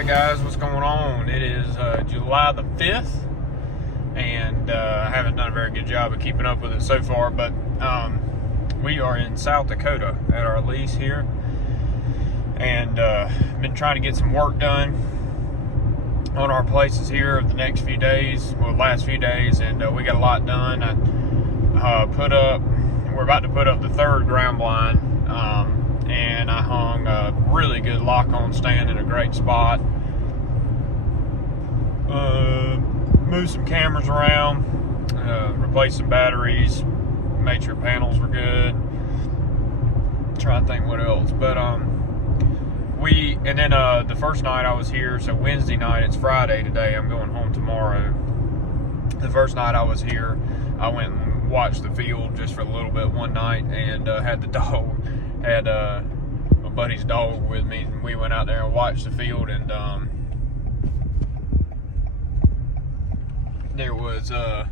Alright guys, what's going on? It is July the 5th, and I haven't done a very good job of keeping up with it so far, but we are in South Dakota at our lease here, and been trying to get some work done on our places here the next few days, well, last few days, and we got a lot done. We're about to put up the third ground blind, and I hung a really good lock-on stand in a great spot. Moved some cameras around, replaced some batteries, made sure panels were good. Trying to think what else, but the first night I was here, so Wednesday night, it's Friday today, I'm going home tomorrow. The first night I was here, I went and watched the field just for a little bit one night, and had my buddy's dog with me, and we went out there and watched the field, and there was a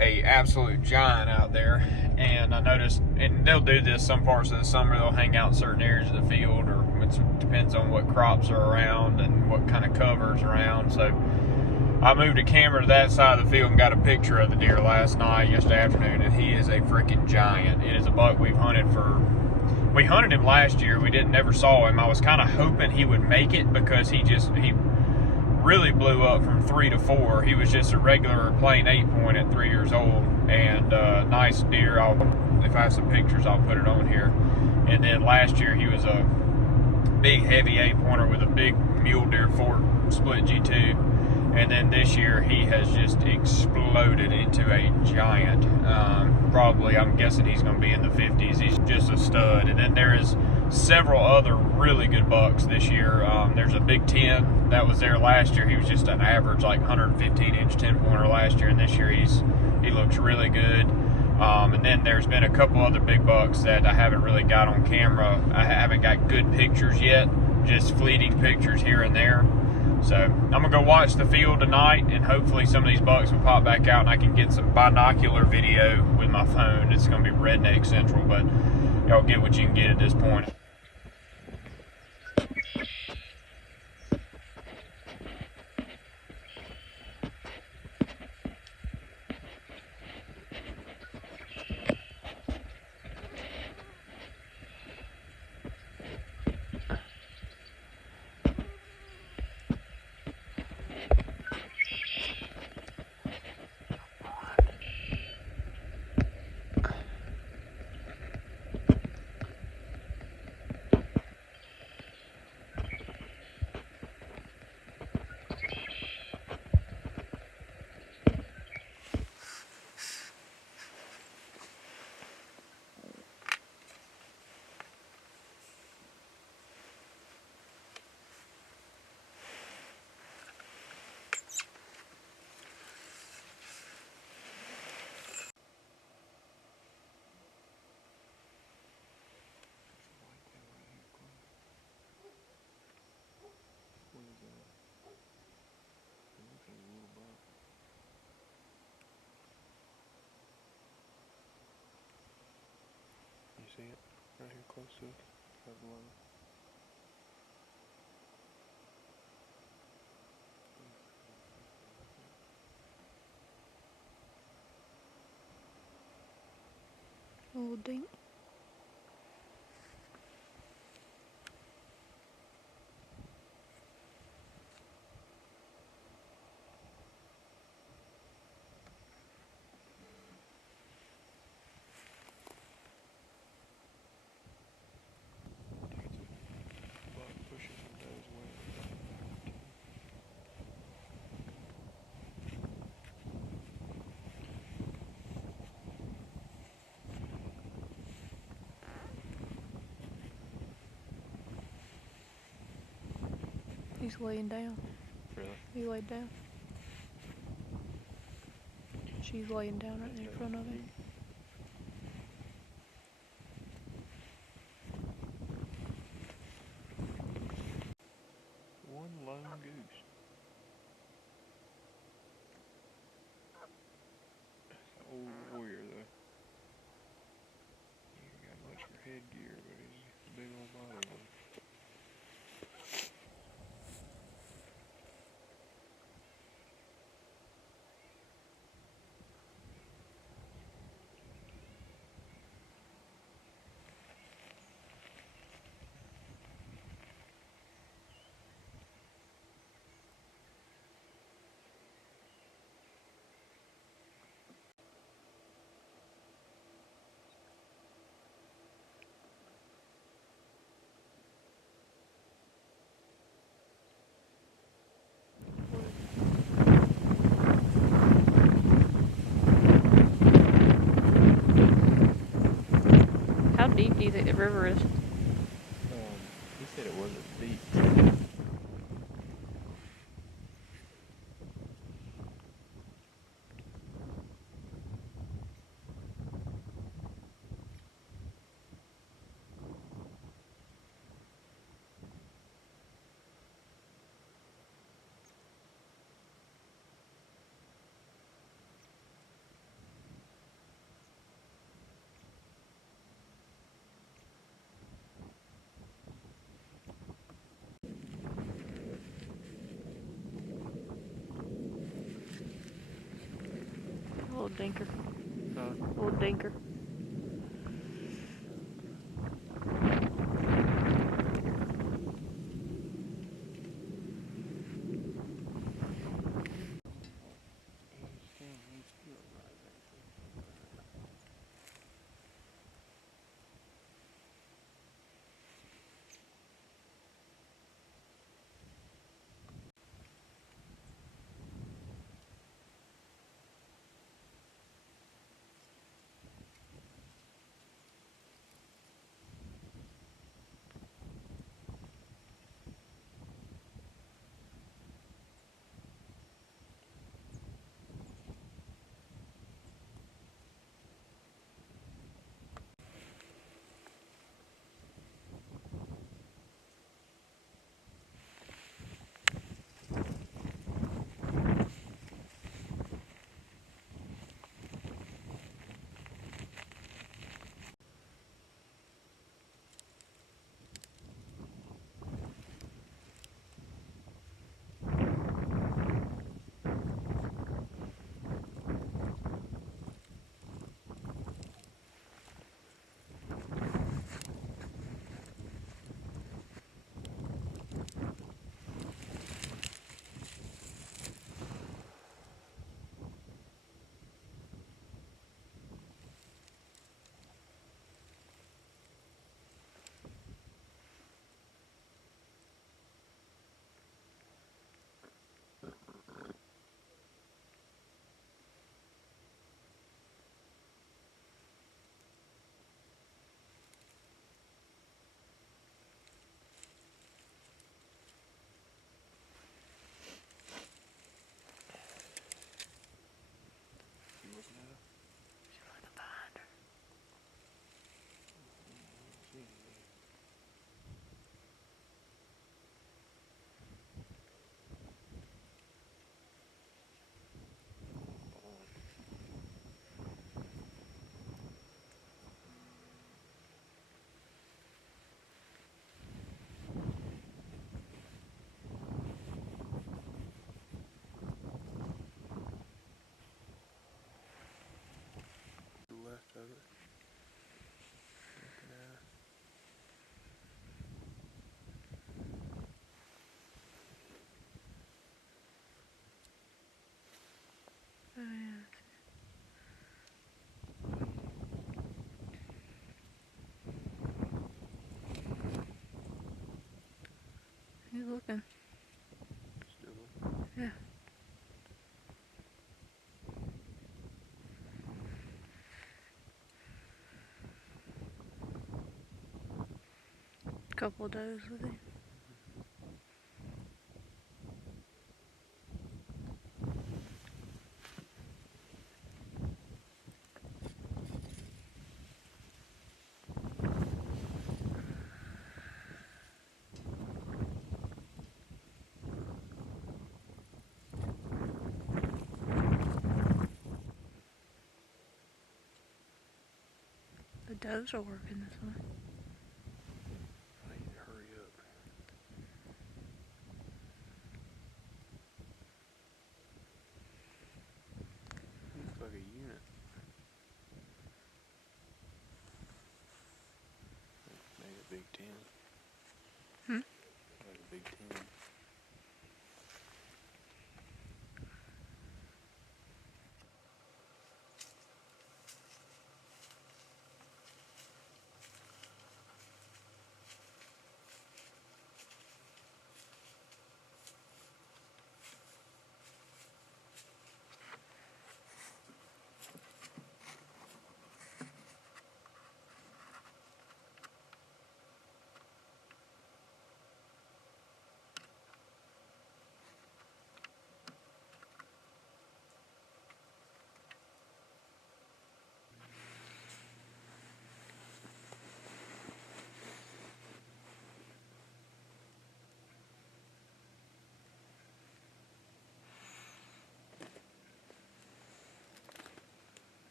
absolute giant out there. And I noticed, and they'll do this some parts of the summer, they'll hang out in certain areas of the field, or it depends on what crops are around and what kind of cover's around. So I moved a camera to that side of the field and got a picture of the deer yesterday afternoon, and he is a freaking giant. It is a buck we hunted him last year. We never saw him. I was kind of hoping he would make it, because he really blew up from 3 to 4. He was just a regular plain 8-point at 3 years old, and nice deer. If I have some pictures, I'll put it on here. And then last year he was a big heavy 8-pointer with a big mule deer fork split G2. And then this year he has just exploded into a giant. Probably, I'm guessing he's going to be in the 50s. He's just a stud. And then there is several other really good bucks this year. There's a Big 10 that was there last year. He was just an average, like 115-inch 10-pointer last year, and this year he looks really good. And then there's been a couple other big bucks that I haven't really got on camera. I haven't got good pictures yet, just fleeting pictures here and there. So I'm gonna go watch the field tonight, and hopefully some of these bucks will pop back out and I can get some binocular video with my phone. It's gonna be redneck central, but y'all get what you can get at this point. See it right here close to it? Right below. A little dink. He's laying down. Really? He laid down. She's laying down right there in front of him. One lone goose. Old warrior though. He ain't got much for headgear, but he's a big old body one. How deep do you think the river is? He said it wasn't deep. Little dinker. Huh? Little dinker. Left of it. Looking at it. Oh, yeah. He's looking. Still looking. Yeah. Couple of does with him. The doves are working this one. I need to hurry up. Looks like a unit. Maybe a big 10. Like a big 10.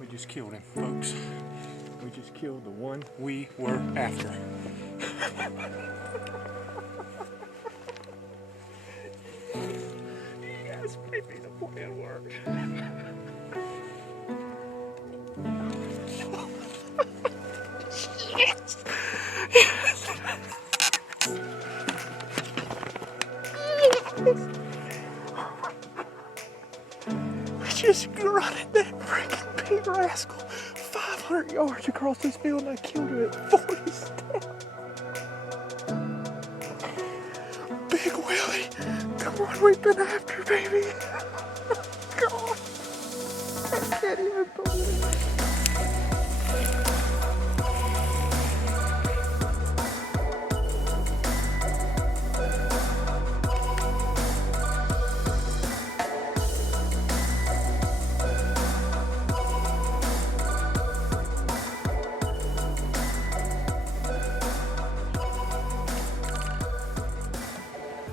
We just killed him, folks. We just killed the one we were after. Yes, maybe the plan worked. Yes! Yes! We just grunted that freaking big rascal 500 yards across this field and I killed him at 40 steps. Big Willie, the one we've been after, baby. God, I can't even believe it.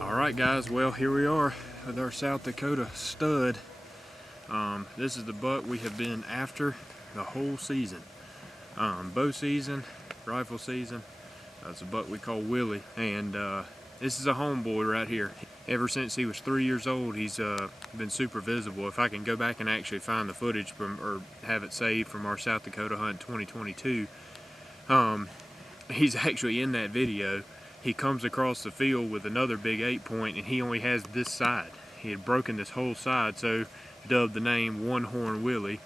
Alright guys, well here we are with our South Dakota stud. This is the buck we have been after the whole season. Bow season, rifle season. It's a buck we call Willie, and this is a homeboy right here. Ever since he was 3 years old, he's been super visible. If I can go back and actually find the footage from, or have it saved from our South Dakota hunt 2022, he's actually in that video. He comes across the field with another big 8-point, and he only has this side. He had broken this whole side, so dubbed the name One Horn Willie.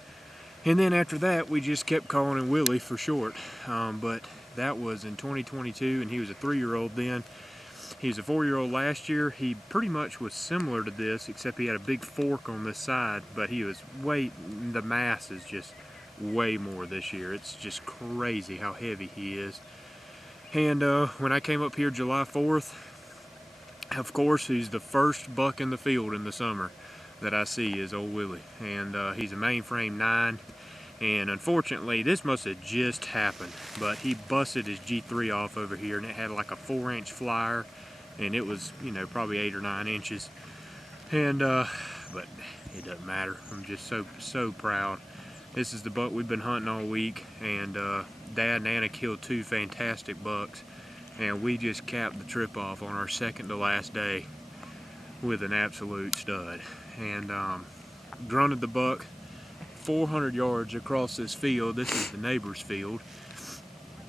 And then after that, we just kept calling him Willie for short. But that was in 2022, and he was a 3-year-old then. He was a 4-year-old last year. He pretty much was similar to this, except he had a big fork on this side, but he was the mass is just way more this year. It's just crazy how heavy he is. And when I came up here July 4th, of course, he's the first buck in the field in the summer that I see is old Willie. And he's a mainframe 9. And unfortunately, this must have just happened, but he busted his G3 off over here, and it had like a 4-inch flyer, and it was, you know, probably 8 or 9 inches. And but it doesn't matter. I'm just so proud. This is the buck we've been hunting all week, and Dad and Anna killed 2 fantastic bucks, and we just capped the trip off on our second to last day with an absolute stud. And grunted the buck 400 yards across this field. This is the neighbor's field.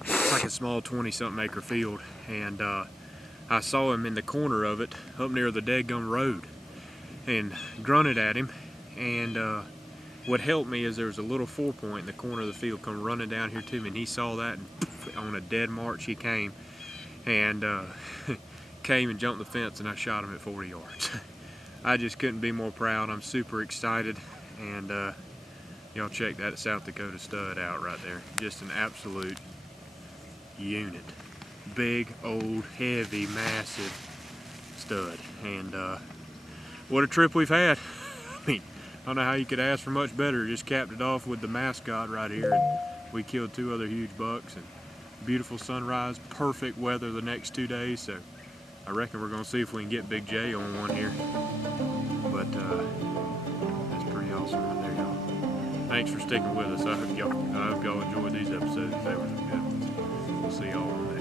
It's like a small 20-something acre field, and I saw him in the corner of it up near the dadgum road and grunted at him. And what helped me is there was a little 4-point in the corner of the field come running down here to me, and he saw that, and on a dead march he came and came and jumped the fence, and I shot him at 40 yards. I just couldn't be more proud. I'm super excited, and y'all check that South Dakota stud out right there. Just an absolute unit. Big, old, heavy, massive stud. And what a trip we've had. I mean, I don't know how you could ask for much better. Just capped it off with the mascot right here, and we killed 2 other huge bucks, and beautiful sunrise, perfect weather the next 2 days, so I reckon we're gonna see if we can get Big J on one here. But that's pretty awesome right there, y'all. Thanks for sticking with us. I hope y'all enjoyed these episodes. They were some good ones. We'll see y'all on the next.